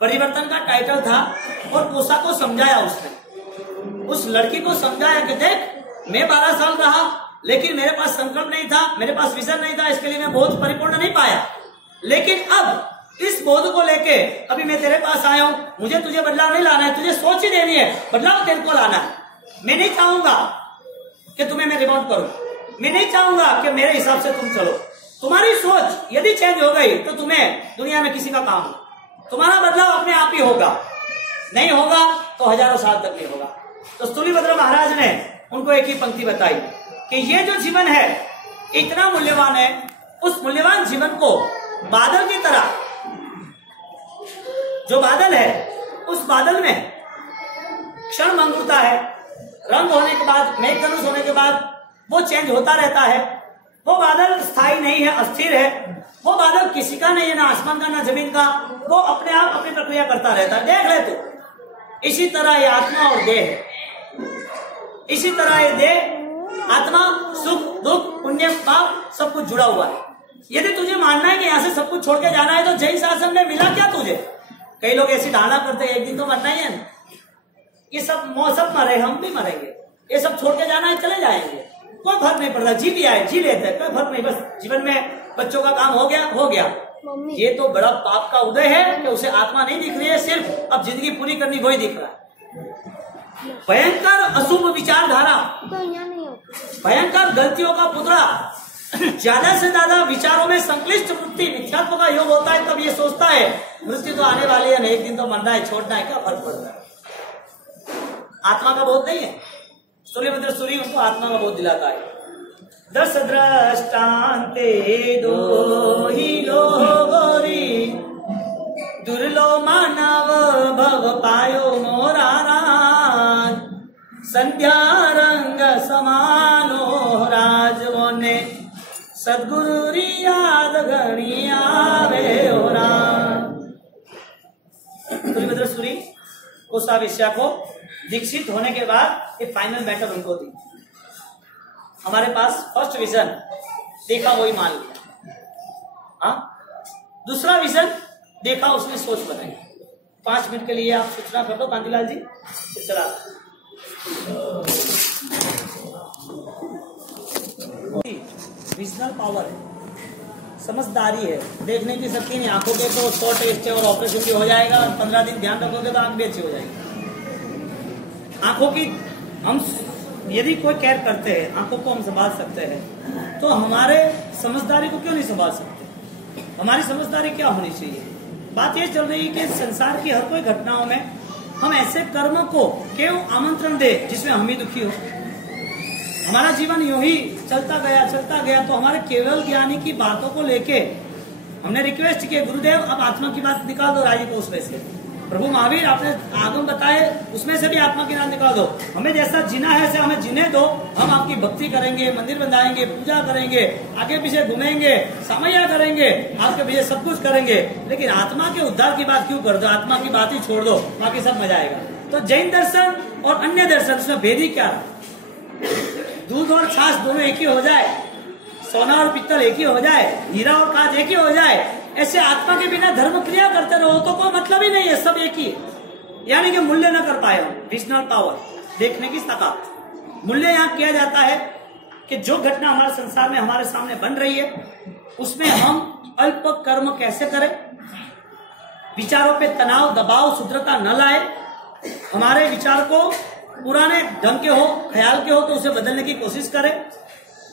परिवर्तन का टाइटल था, और कोसा को समझाया उसने, उस लड़की को समझाया कि देख मैं 12 साल रहा, लेकिन मेरे पास संकल्प नहीं था, मेरे पास विजन नहीं था, इसके लिए मैं बोध परिपूर्ण नहीं पाया, लेकिन अब इस बोध को लेके अभी मैं तेरे पास आया हूं, मुझे तुझे बदलाव नहीं लाना है, तुझे सोच ही देनी है, बदलाव तेरे को लाना है। मैं नहीं चाहूंगा कि तुम्हें मैं रिमाउंड करूं, मैं नहीं चाहूंगा कि मेरे हिसाब से तुम चलो, तुम्हारी सोच यदि चेंज हो गई तो तुम्हें दुनिया में किसी का काम, तुम्हारा बदलाव अपने आप ही होगा, नहीं होगा तो हजारों साल तक नहीं होगा। तो स्थूलीभद्र महाराज ने उनको एक ही पंक्ति बताई कि ये जो जीवन है इतना मूल्यवान है, उस मूल्यवान जीवन को बादल की तरह, जो बादल है उस बादल में क्षण मंगुरता है, रंग होने के बाद, मेघधनुष होने के बाद वो चेंज होता रहता है, वो बादल स्थायी नहीं है, अस्थिर है, वो बादल किसी का नहीं है, ना आसमान का ना जमीन का, वो अपने आप अपनी प्रक्रिया करता रहता है, देख ले तू। इसी तरह ये आत्मा और देह है, इसी तरह ये देह, आत्मा, सुख दुख, पुण्य पाप सब कुछ जुड़ा हुआ है। यदि तुझे मानना है कि यहाँ से सब कुछ छोड़ के जाना है, तो जैन शासन में मिला क्या तुझे? कई लोग ऐसी धारणा करते हैं एक दिन तो मरना ही है, ये सब मौसम मरे, हम भी मरेंगे, ये सब छोड़ के जाना है, चले जाएंगे, कोई फर्क नहीं पड़ता, जी लिया है, जी लेते हैं, कोई फर्क नहीं, बस जीवन में बच्चों का काम हो गया, हो गया। ये तो बड़ा पाप का उदय है कि उसे आत्मा नहीं दिख रही है, सिर्फ अब जिंदगी पूरी करनी वही दिख रहा है। भयंकर अशुभ विचारधारा, भयंकर गलतियों का पुतला, ज्यादा से ज्यादा विचारों में संक्लिष्ट वृत्ति, मिथ्यात्व का योग होता है, तब ये सोचता है मृत्यु तो आने वाली है, एक दिन तो मरना है, छोड़ना है, क्या फर्क पड़ता है? आत्मा का बोध नहीं है। स्थूलीभद्र सूरी उनको आत्मा का बोध दिलाता है। 10 दृष्टान्ते दो ही लोरी, दुर्लो मानव भव पायो मोरा राज, संध्या रंग समानो राजवो ने, सदगुरु याद घणी आवे हो राम। स्थूलीभद्र सूरी कोसा वेश्या को दीक्षित होने के बाद एक फाइनल मैटर उनको दी, हमारे पास फर्स्ट विजन देखा वही मान लिया, हाँ, दूसरा विजन देखा उसने सोच बनाई। 5 मिनट के लिए आप सूचना कर दो कांतिलाल जी, चला। विजनल पावर है, समझदारी है, देखने की शक्ति नहीं, आंखों के तो 100 टेस्ट और ऑपरेशन भी हो जाएगा, 15 दिन ध्यान रखोगे तो आंख भी अच्छी हो जाएगी। आंखों की हम यदि कोई केयर करते हैं, आंखों को हम संभाल सकते हैं, तो हमारे समझदारी को क्यों नहीं संभाल सकते? हमारी समझदारी क्या होनी चाहिए? बात यह चल रही है कि संसार की हर कोई घटनाओं में हम ऐसे कर्म को क्यों आमंत्रण दे जिसमें हम ही दुखी हो। हमारा जीवन यूं ही चलता गया, तो हमारे केवल ज्ञानी की बातों को लेके हमने रिक्वेस्ट किया, गुरुदेव अब आत्मा की बात निकाल दो राजी को उसमें से, प्रभु महावीर आपने आगम बताए, उसमें से भी आत्मा की नाम निकाल दो। हमें जैसा जीना है ऐसे हमें जीने दो। हम आपकी भक्ति करेंगे, मंदिर बनाएंगे, पूजा करेंगे, आगे पीछे घूमेंगे, समैया करेंगे, आपके पीछे सब कुछ करेंगे, लेकिन आत्मा के उद्धार की बात क्यों कर दो? आत्मा की बात ही छोड़ दो, बाकी सब मजा आएगा। तो जैन दर्शन और अन्य दर्शन, उसमें भेद ही क्या रहा? दूध और छाछ दोनों एक ही हो जाए, सोना और पित्तल एक ही हो जाए, हीरा और कांच एक ही हो जाए, ऐसे आत्मा के बिना धर्म क्रिया करते रहो तो कोई मतलब ही नहीं है, सब एक ही है। यानी कि मूल्य न कर पाए हम, विजनल पावर, देखने की ताकत। मूल्य यहाँ किया जाता है कि जो घटना हमारे संसार में हमारे सामने बन रही है उसमें हम अल्प कर्म कैसे करें, विचारों पे तनाव, दबाव, शुद्रता न लाए, हमारे विचार को पुराने ढंग के हो, ख्याल के हो तो उसे बदलने की कोशिश करें।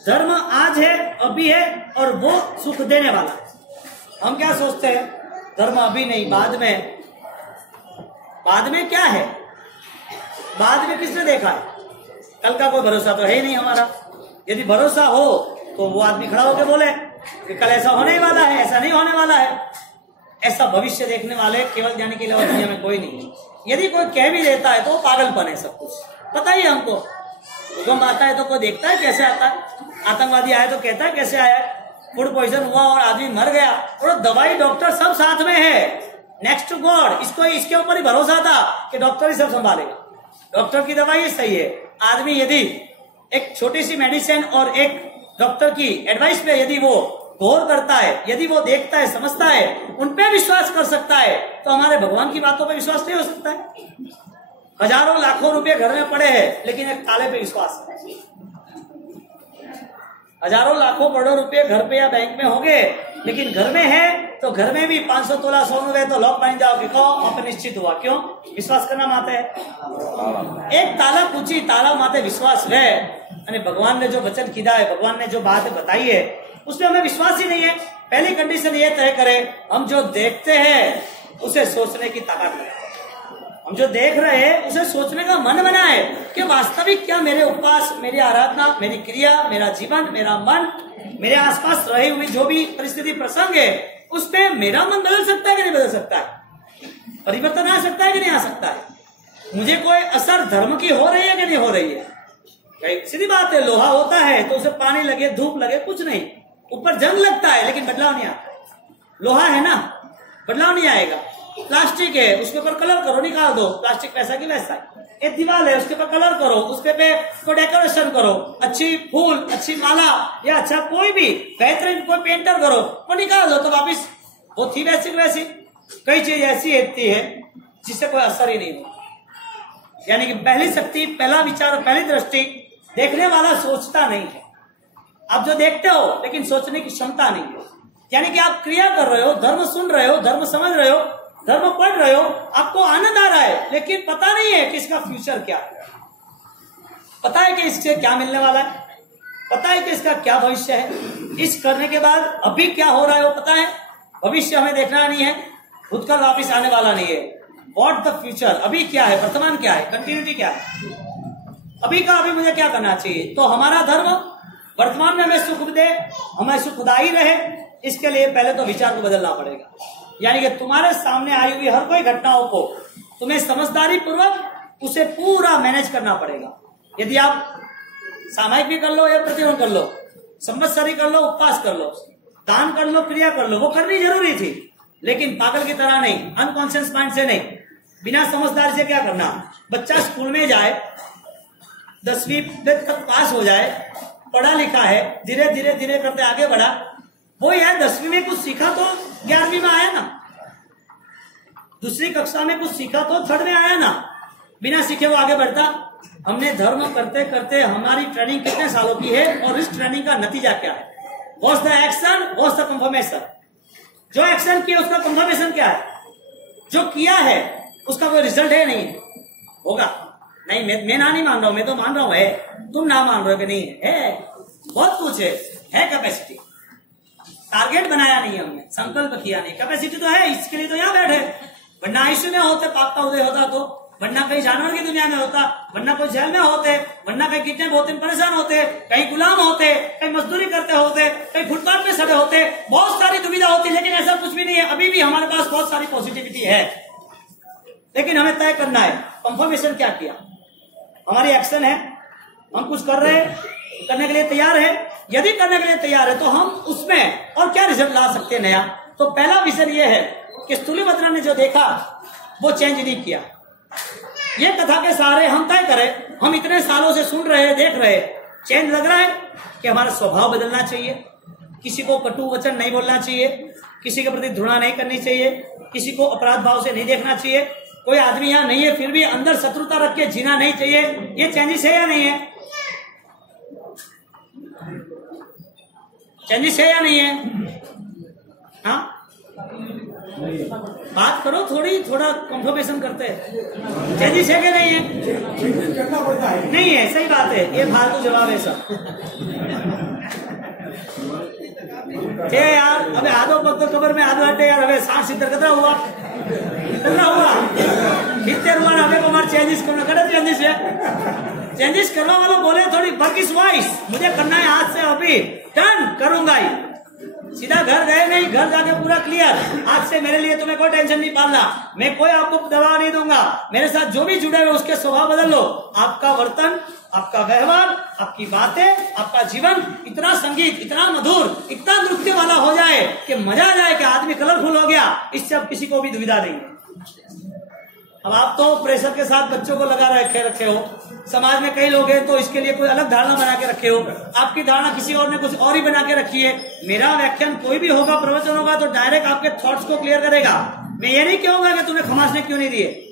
धर्म आज है, अभी है, और वो सुख देने वाला है। हम क्या सोचते हैं? धर्म अभी नहीं, बाद में। बाद में क्या है? बाद में किसने देखा है? कल का कोई भरोसा तो है ही नहीं हमारा। यदि भरोसा हो तो वो आदमी खड़ा होकर बोले कि कल ऐसा होने ही वाला है, ऐसा नहीं होने वाला है। ऐसा भविष्य देखने वाले केवल ज्ञानी के अलावा दुनिया में कोई नहीं है। यदि कोई कह भी देता है तो पागलपन है, सब कुछ पता ही है हमको। भूकंप आता है तो कोई देखता है कैसे आता है, आतंकवादी आए तो कहता है कैसे आया है, फूड पॉइजन हुआ और आदमी मर गया, और दवाई डॉक्टर सब साथ में है, नेक्स्ट टू गॉड। इसको इसके ऊपर ही भरोसा था कि डॉक्टर ही सब संभालेगा, डॉक्टर की दवाई सही है। आदमी यदि एक छोटी सी मेडिसिन और एक डॉक्टर की एडवाइस पे यदि वो गौर करता है, यदि वो देखता है, समझता है, उन पे विश्वास कर सकता है, तो हमारे भगवान की बातों पे विश्वास नहीं हो सकता है? हजारों लाखों रुपए घर में पड़े हैं लेकिन एक ताले पे विश्वास है। हजारों लाखों करोड़ों रुपए घर पे या बैंक में होंगे, लेकिन घर में है तो घर में भी 500 तोला सोनू है तो लॉक बन जाओ कि कहो आप निश्चित हुआ। क्यों? विश्वास करना माते है। एक ताला पूछी, ताला माते विश्वास है। यानी भगवान ने जो वचन किया है, भगवान ने जो बात बताई है, उसमें हमें विश्वास ही नहीं है। पहली कंडीशन ये तय करें, हम जो देखते हैं उसे सोचने की ताकत है। हम जो देख रहे हैं उसे सोचने का मन बनाए कि वास्तविक क्या मेरे उपवास, मेरी आराधना, मेरी क्रिया, मेरा जीवन, मेरा मन, मेरे आसपास रही हुई जो भी परिस्थिति प्रसंग है, उस पे मेरा मन बदल सकता है कि नहीं बदल सकता है? परिवर्तन आ सकता है कि नहीं आ सकता है? मुझे कोई असर धर्म की हो रही है कि नहीं हो रही है? सीधी बात है, लोहा होता है तो उसे पानी लगे, धूप लगे, कुछ नहीं, ऊपर जंग लगता है लेकिन बदलाव नहीं आता। लोहा है ना, बदलाव नहीं आएगा। प्लास्टिक है, उसके ऊपर कलर करो, निकाल दो, प्लास्टिक वैसा की वैसा है। एक दीवार है, उसके ऊपर कलर करो, उसके पे कोई डेकोरेशन करो, अच्छी फूल, अच्छी माला या अच्छा कोई भी बेहतरीन कोई पेंटर करो, वो निकाल दो तो वापिस वो थी वैसी वैसी। कई चीज ऐसी होती है जिससे कोई असर ही नहीं हो। यानी कि पहली शक्ति, पहला विचार, पहली दृष्टि, देखने वाला सोचता नहीं है। आप जो देखते हो लेकिन सोचने की क्षमता नहीं है। यानी कि आप क्रिया कर रहे हो, धर्म सुन रहे हो, धर्म समझ रहे हो, धर्म पढ़ रहे हो, आपको आनंद आ रहा है, लेकिन पता नहीं है कि इसका फ्यूचर क्या है। पता है कि इससे क्या मिलने वाला है, पता है कि इसका क्या भविष्य है, इस करने के बाद अभी क्या हो रहा है वो पता है। भविष्य हमें देखना नहीं है, भूतकाल वापिस आने वाला नहीं है। व्हाट द फ्यूचर, अभी क्या है, वर्तमान क्या है, कंटिन्यूटी क्या है, अभी का अभी मुझे क्या करना चाहिए। तो हमारा धर्म वर्तमान में हमें सुख दे, हमें सुखदायी रहे, इसके लिए पहले तो विचार को बदलना पड़ेगा। यानी कि तुम्हारे सामने आई हुई हर कोई घटनाओं को तुम्हें समझदारी पूर्वक उसे पूरा मैनेज करना पड़ेगा। यदि आप सामायिक भी कर लो या प्रतिदिन कर लो, संवत्सरी कर लो, उपवास कर लो, दान कर लो, क्रिया कर लो, वो करनी जरूरी थी, लेकिन पागल की तरह नहीं, अनकॉन्शियस माइंड से नहीं, बिना समझदारी से क्या करना। बच्चा स्कूल में जाए, 10वीं तक पास हो जाए, पढ़ा लिखा है, धीरे धीरे धीरे करते आगे बढ़ा, वो यार 10वीं में कुछ सीखा तो 11वीं में आया ना, दूसरी कक्षा में कुछ सीखा तो 3rd में आया ना, बिना सीखे वो आगे बढ़ता। हमने धर्म करते करते हमारी ट्रेनिंग कितने सालों की है और इस ट्रेनिंग का नतीजा क्या है? What's the action, what's the confirmation. जो एक्शन किया उसका कंफर्मेशन क्या है, जो किया है उसका कोई रिजल्ट है नहीं होगा। नहीं, मैं ना नहीं मान रहा हूं, मैं तो मान रहा हूं है, तुम ना मान रहे हो कि नहीं है, बहुत कुछ है कैपेसिटी। टारगेट बनाया नहीं हमने, संकल्प किया नहीं, कैपेसिटी तो है, इसके लिए तो यहाँ बैठे। वरना आयुष्य में होते, पाप का उदय होता तो, वरना कहीं जानवर की दुनिया में होता, वरना कोई जेल में होते, वरना कहीं किडनैप होते, परेशान होते, कहीं गुलाम होते, कहीं मजदूरी करते होते, कहीं फुटपाथ पे सड़े होते, बहुत सारी दुविधा होती, लेकिन ऐसा कुछ भी नहीं है। अभी भी हमारे पास बहुत सारी पॉजिटिविटी है। लेकिन हमें तय करना है कंफर्मेशन क्या किया, हमारी एक्शन है, हम कुछ कर रहे हैं, करने के लिए तैयार है। यदि करने के लिए तैयार है तो हम उसमें और क्या रिजल्ट ला सकते हैं नया। तो पहला विजन ये है कि स्थूलीभद्रा ने जो देखा वो चेंज नहीं किया। ये कथा के सहारे हम तय करें, हम इतने सालों से सुन रहे, देख रहे, चेंज लग रहा है कि हमारा स्वभाव बदलना चाहिए, किसी को कटु वचन नहीं बोलना चाहिए, किसी के प्रति घृणा नहीं करनी चाहिए, किसी को अपराध भाव से नहीं देखना चाहिए, कोई आदमी यहाँ नहीं है फिर भी अंदर शत्रुता रख के जीना नहीं चाहिए। ये चेंजेस है या नहीं है? चेंजेस है या नहीं है? हाँ, बात करो, थोड़ा कंफर्मेशन करते हैं। चेंजेस है कि नहीं है? नहीं है, सही बात है, ये फालतू जवाब है सब। यार अबे आधो पग तो कबर में आधो हटे यार, अबे सांस सिद्धर कतरा हुआ कितने रुआ ना, अबे हमारे चेंजेस करना करे, चेंजेस करवा वाला बोले थोड़ी बर्किस वॉइस, मुझे करना है आज से, अभी डन करूंगा ही। सीधा घर गए नहीं, घर जाके पूरा क्लियर, आज से मेरे लिए तुम्हें कोई टेंशन नहीं पालना, मैं कोई आपको दबाव नहीं दूंगा, मेरे साथ जो भी जुड़े हुए उसके स्वभाव बदल लो। आपका वर्तन, आपका व्यवहार, आपकी बातें, आपका जीवन इतना संगीत, इतना मधुर, इतना नृत्य वाला हो जाए कि मजा आ जाए कि आदमी कलरफुल हो गया, इससे अब किसी को भी दुविधा नहीं। अब आप तो प्रेशर के साथ बच्चों को लगा रखे हो, समाज में कई लोग हैं तो इसके लिए कोई अलग धारणा बना के रखे हो, आपकी धारणा किसी और ने कुछ और ही बना के रखी है। मेरा व्याख्यान कोई भी होगा, प्रवचन होगा तो डायरेक्ट आपके थॉट्स को क्लियर करेगा। मैं ये नहीं कहूंगा कि तुम्हें खमासने क्यों नहीं दिए,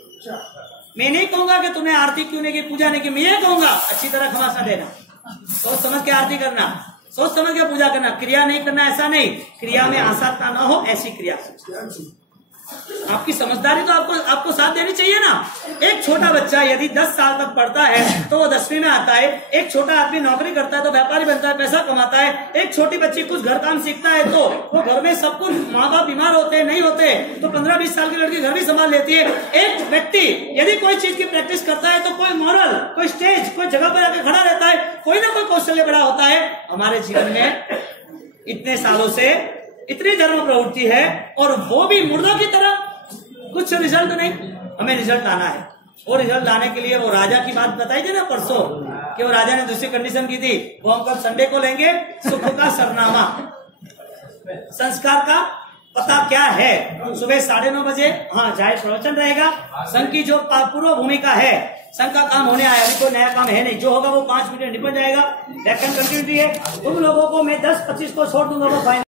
मैं नहीं कहूंगा कि तुम्हें आरती क्यों नहीं की, पूजा नहीं की, मैं ये कहूंगा अच्छी तरह खमासना देना, सोच समझ के आरती करना, सोच समझ के पूजा करना, क्रिया नहीं करना ऐसा नहीं, क्रिया में आसक्ति न हो ऐसी क्रिया। आपकी समझदारी तो आपको साथ देनी चाहिए ना। एक छोटा बच्चा यदि 10 साल तक पढ़ता है तो वो 10वीं में आता है, एक छोटा आदमी नौकरी करता है तो व्यापारी बनता है, पैसा कमाता है, एक छोटी बच्ची कुछ घर काम सीखता है तो वो घर में सब कुछ, माँ बाप बीमार होते हैं नहीं होते तो 15-20 साल की लड़की घर भी संभाल लेती है। एक व्यक्ति यदि कोई चीज की प्रैक्टिस करता है तो कोई मॉरल, कोई स्टेज, कोई जगह पर आकर खड़ा रहता है, कोई ना कोई कौशल्य बड़ा होता है। हमारे जीवन में इतने सालों से इतनी धर्म प्रवृत्ति है और वो भी मुर्दों की तरह, कुछ रिजल्ट नहीं। हमें रिजल्ट आना है, वो रिजल्ट लाने के लिए वो राजा की बात बताई थी ना परसों, कि वो राजा ने दूसरी कंडीशन की थी, वो हम कल संडे को लेंगे, सुख का सरनामा, संस्कार का पता क्या है। सुबह 9:30 बजे हाँ जाहिर प्रवचन रहेगा। संघ की जो पूर्व भूमिका है, संघ का काम होने आया, अभी कोई नया काम है नहीं, जो होगा वो 5 मिनट में निपट जाएगा। व्याख्यान कंटिन्यूटी है। उन लोगों को मैं 10-25 को छोड़ दूंगा, वो फाइनल